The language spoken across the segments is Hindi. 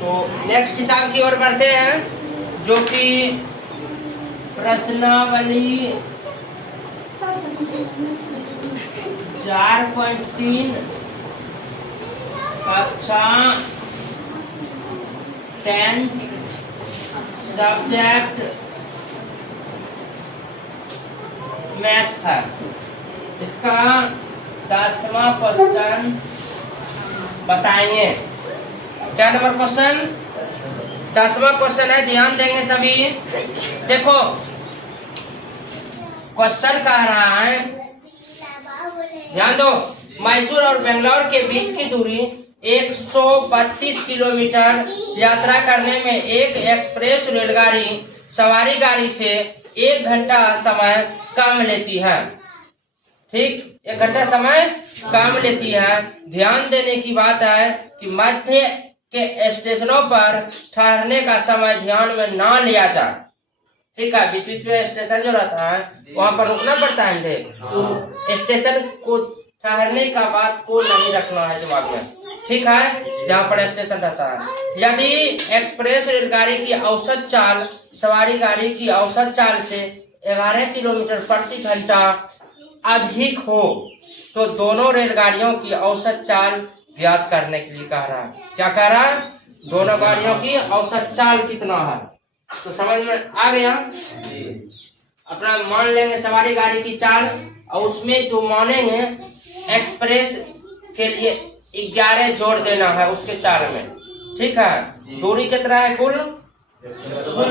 तो नेक्स्ट हिसाब की ओर बढ़ते हैं, जो कि प्रश्नावली 4.3 कक्षा 10 सब्जेक्ट मैथ है। इसका 10वां क्वेश्चन बताएंगे। क्या नंबर क्वेश्चन? 10वां क्वेश्चन है, ध्यान देंगे सभी। देखो क्वेश्चन कह रहा है, ध्यान दो, मैसूर और बेंगलोर के बीच की दूरी 132 किलोमीटर यात्रा करने में एक एक्सप्रेस रेलगाड़ी सवारी गाड़ी से 1 घंटा समय कम लेती है। ठीक, 1 घंटा समय कम लेती है। ध्यान देने की बात है कि मध्य के स्टेशनों पर ठहरने का समय ध्यान में ना लिया जाए। ठीक है, बीच बीच में स्टेशन जो रहता है वहां पर रुकना पड़ता है, तो स्टेशन को ठहरने का बात को नहीं रखना है दिमाग में। ठीक है, जहाँ पर स्टेशन रहता है। यदि एक्सप्रेस रेलगाड़ी की औसत चाल सवारी गाड़ी की औसत चाल से 11 किलोमीटर प्रति घंटा अधिक हो तो दोनों रेलगाड़ियों की औसत चाल ज्ञात करने के लिए कह रहा है। क्या कह रहा है? दोनों गाड़ियों की औसत चाल कितना है। तो समझ में आ गया? अपना मान लेंगे सवारी गाड़ी की चाल, और उसमें जो मानेंगे एक्सप्रेस के लिए 11 जोड़ देना है उसके चाल में। ठीक है, दूरी कितना है? कुल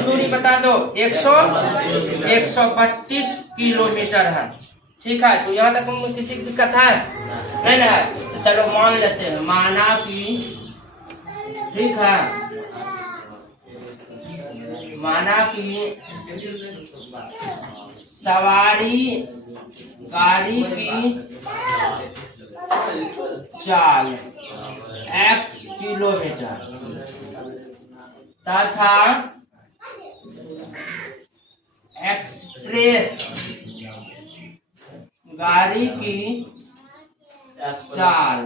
दूरी बता दो। 132 किलोमीटर है। ठीक है, तो यहाँ तक किसी की दिक्कत है? नहीं ना? तो चलो मान लेते हैं, माना कि, ठीक है, माना कि सवारी गाड़ी की चाल x किलोमीटर तथा एक्सप्रेस गाड़ी की चाल,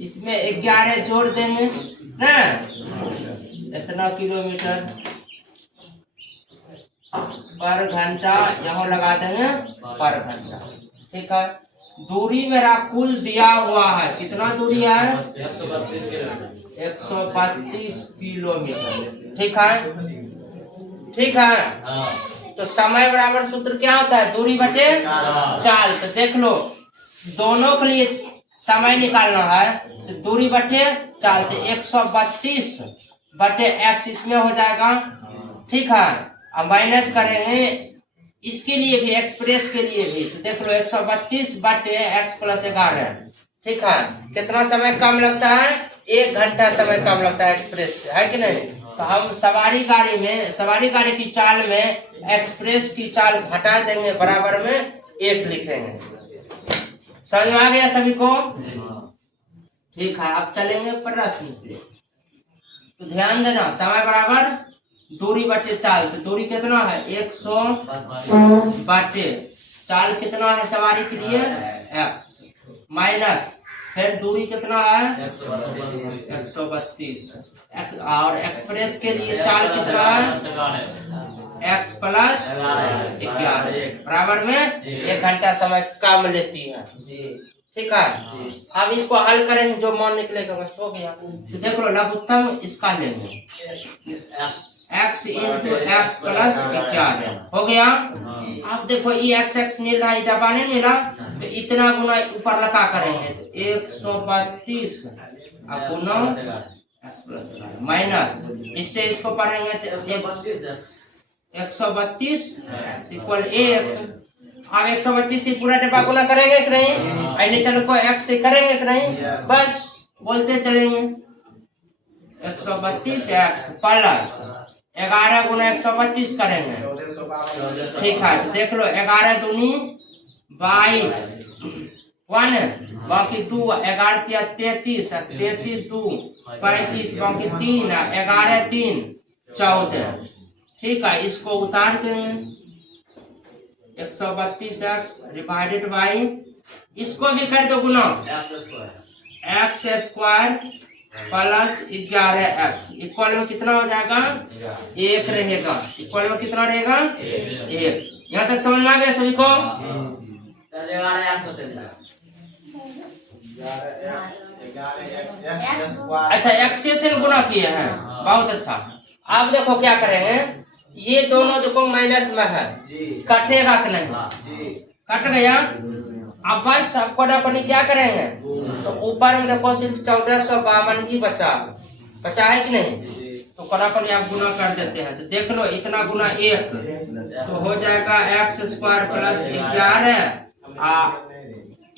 इसमें 11 जोड़ देंगे ना, इतना किलोमीटर पर घंटा यहाँ लगा देंगे पर घंटा। ठीक है, दूरी मेरा कुल दिया हुआ है, कितना दूरी है? 132 किलोमीटर। ठीक है, ठीक है। तो समय बराबर सूत्र क्या होता है? दूरी बटे चाल। तो देख लो, दोनों के लिए समय निकालना है, तो दूरी बटे चाल, तो 132 बटे x इसमें हो जाएगा। ठीक है, अब माइनस करेंगे इसके लिए भी, एक्सप्रेस के लिए भी, तो देख लो 132 बटे x प्लस 11। ठीक है, कितना समय कम लगता है? 1 घंटा समय कम लगता है एक्सप्रेस से, है कि नहीं? तो हम सवारी गाड़ी में, सवारी गाड़ी की चाल में एक्सप्रेस की चाल घटा देंगे, बराबर में 1 लिखेंगे। समझ में आ गया सभी को? ठीक है, अब चलेंगे प्रश्न से। तो ध्यान देना, समय बराबर दूरी बटे चाल। तो दूरी कितना है? 100 बटे चाल कितना है सवारी के लिए? x माइनस फिर दूरी कितना है? 132। और एक्सप्रेस के लिए चाल कितना है? x प्लस 11 बराबर में 1 घंटा समय कम लेती है। ठीक है, अब इसको हल करेंगे, जो मान निकलेगा बस हो गया। तो देख लो, लघुत्तम इसका लेंगे, x इंटू एक्स प्लस 11 हो गया। अब देखो ये x मिल रहा है, डब्बा नहीं मिला, तो इतना गुना ऊपर लगा करेंगे, तो 132 गुना x प्लस 11 माइनस, इससे इसको पढ़ेंगे तो 132 इक्वल 1। अब 132 से पूरा डब्बा गुना करेंगे कि नहीं? आइए चलो को x से करेंगे कि नहीं? बस बोलते चलेंगे, 132 x प्लस 11 गुना 132 करेंगे। ठीक है, तो देख लो 11 दूनी 22 1 बाकी 2 11 33 33 2 35 बाकी 3 11 3 14। ठीक है, इसको उतार देंगे, 132x डिवाइडेड बाई, इसको भी कर दो गुना x square plus 11x equal में कितना हो जाएगा 1 रहेगा। इक्वल में कितना रहेगा 1। यहाँ तक समझ में आ गया सभी को? अच्छा x से गुना किए हैं, बहुत अच्छा। अब देखो क्या करेंगे, ये दोनों देखो माइनस में है, कटेगा कि नहीं? कट गया। अब बस सबको अपनी क्या करेंगे, तो ऊपर में देखो सिर्फ 1452 ही बचा है कि नहीं? तो कड़ापन आप गुना कर देते हैं, तो देख लो इतना गुना 1 तो हो जाएगा x² प्लस 11।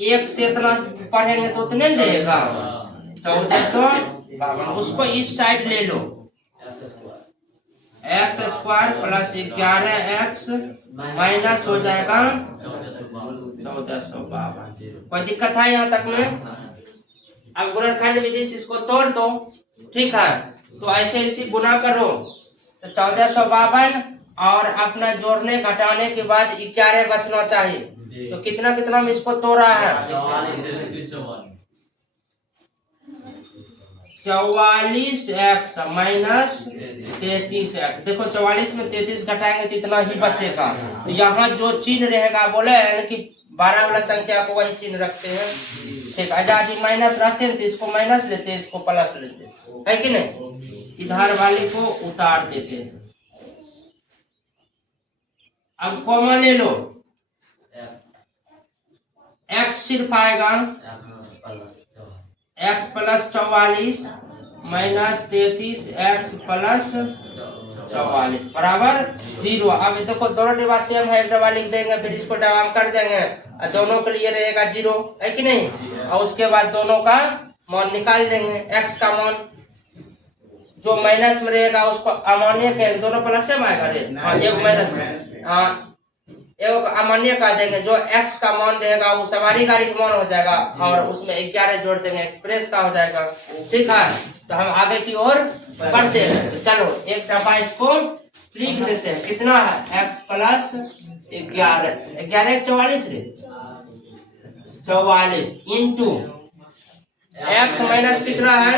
1 से इतना पढ़ेंगे तो उतने रहेगा 1452। उसको इस साइड ले लो, x² प्लस 11x माइनस हो जाएगा 1452। कोई दिक्कत है यहाँ तक में? अब गुणनखंड विधि से इसको तोड़ दो, ठीक है? तो ऐसे गुना करो तो 1452 और अपना जोड़ने घटाने के बाद 11 बचना चाहिए। तो कितना कितना में इसको तोड़ा है 44x माइनस 33x। देखो 44 में 33 घटाएंगे तो इतना ही बचेगा। तो यहाँ जो चिन्ह रहेगा बोले है कि 12 वाला संख्या को वही चिन्ह रखते हैं, ठीक है? यदि माइनस रहते हैं तो इसको माइनस लेते हैं, इसको प्लस लेते हैं, है कि नहीं? इधर वाले को उतार देते हैं। अब कॉमन ले लो, x सिर्फ आएगा x plus 44 minus 33x plus 44 बराबर 0। अब देखो दोनों डिब्बा सेम है, एक डब्बा लिख देंगे, फिर इसको डब्बा कर देंगे और दोनों के लिए रहेगा 0, है कि नहीं? और उसके बाद दोनों का मान निकाल देंगे। x का मान जो माइनस में रहेगा उसको अमान्य कहेंगे, दोनों प्लस में आएगा रे, हाँ एक माइनस में एक अमान्य कह देंगे। जो x का मान रहेगा वो सवारी गाड़ी का मान हो जाएगा और उसमें 11 जोड़ देंगे, एक्सप्रेस का हो जाएगा, ठीक है? तो हम आगे की ओर बढ़ते हैं। तो चलो एक डब्बा इसको लिख देते हैं, कितना है x प्लस 11 44 रे 44 इंटू x माइनस कितना है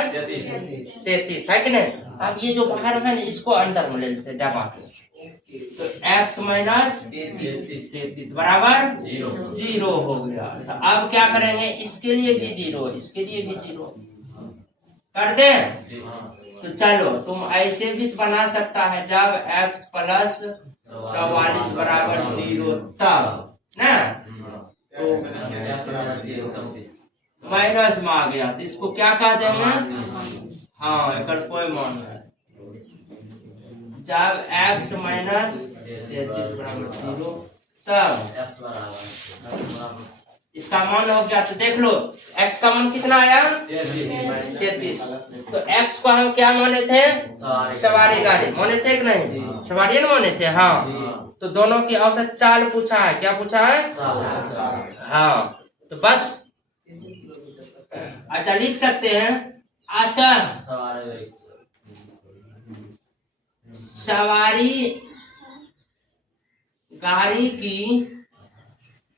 33, है कि नहीं? अब ये जो बाहर है ना इसको अंदर में ले लेते हैं डब्बा के, तो x माइनस 33 बराबर 0 हो गया। तो अब क्या करेंगे, इसके लिए भी 0, इसके लिए भी 0 कर दे। तो चलो तुम ऐसे भी बना सकता है, जब x प्लस 44 बराबर 0 तब ना, तो माइनस में आ गया तो इसको क्या कह देंगे, हाँ एक कोई मान है। जब x माइनस 33 बराबर 0 तब इसका मान हो गया। तो देख लो x का मान कितना आया 33। तो x को हम क्या माने थे, सवारी गाड़ी माने थे कि नहीं? सवारी ना माने थे, हाँ। तो दोनों की औसत चाल पूछा है, क्या पूछा है? हाँ। तो बस अच्छा लिख सकते हैं, अतः सवारी गाड़ी की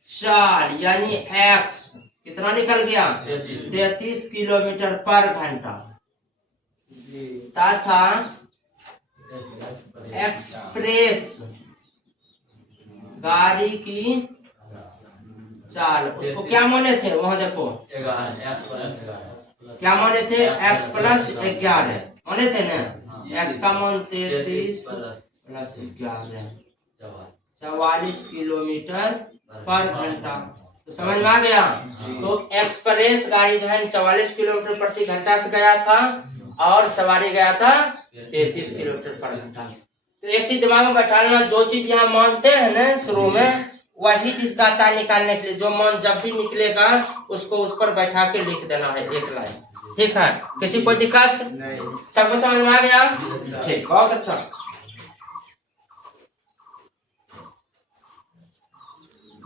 चाल यानी x कितना निकल गया 33 किलोमीटर पर घंटा, तथा एक्सप्रेस गाड़ी की चाल उसको क्या माने थे, वहां देखो क्या माने थे, x प्लस 11 माने थे ना, x का मान 33 प्लस 11 44 किलोमीटर पर घंटा। तो समझ में आ गया? तो एक्सप्रेस गाड़ी जो है 44 किलोमीटर प्रति घंटा से गया था और सवारी गया था 33 किलोमीटर पर घंटा। तो एक चीज दिमाग में बैठा लेना, जो चीज यहाँ मानते हैं ना शुरू में, वही चीज का आता निकालने के लिए जो मान जब भी निकलेगा उसको उस पर बैठा के लिख देना है एक लाइन, ठीक है? किसी कोई दिक्कत? सबको समझ में आ गया? ठीक, बहुत अच्छा।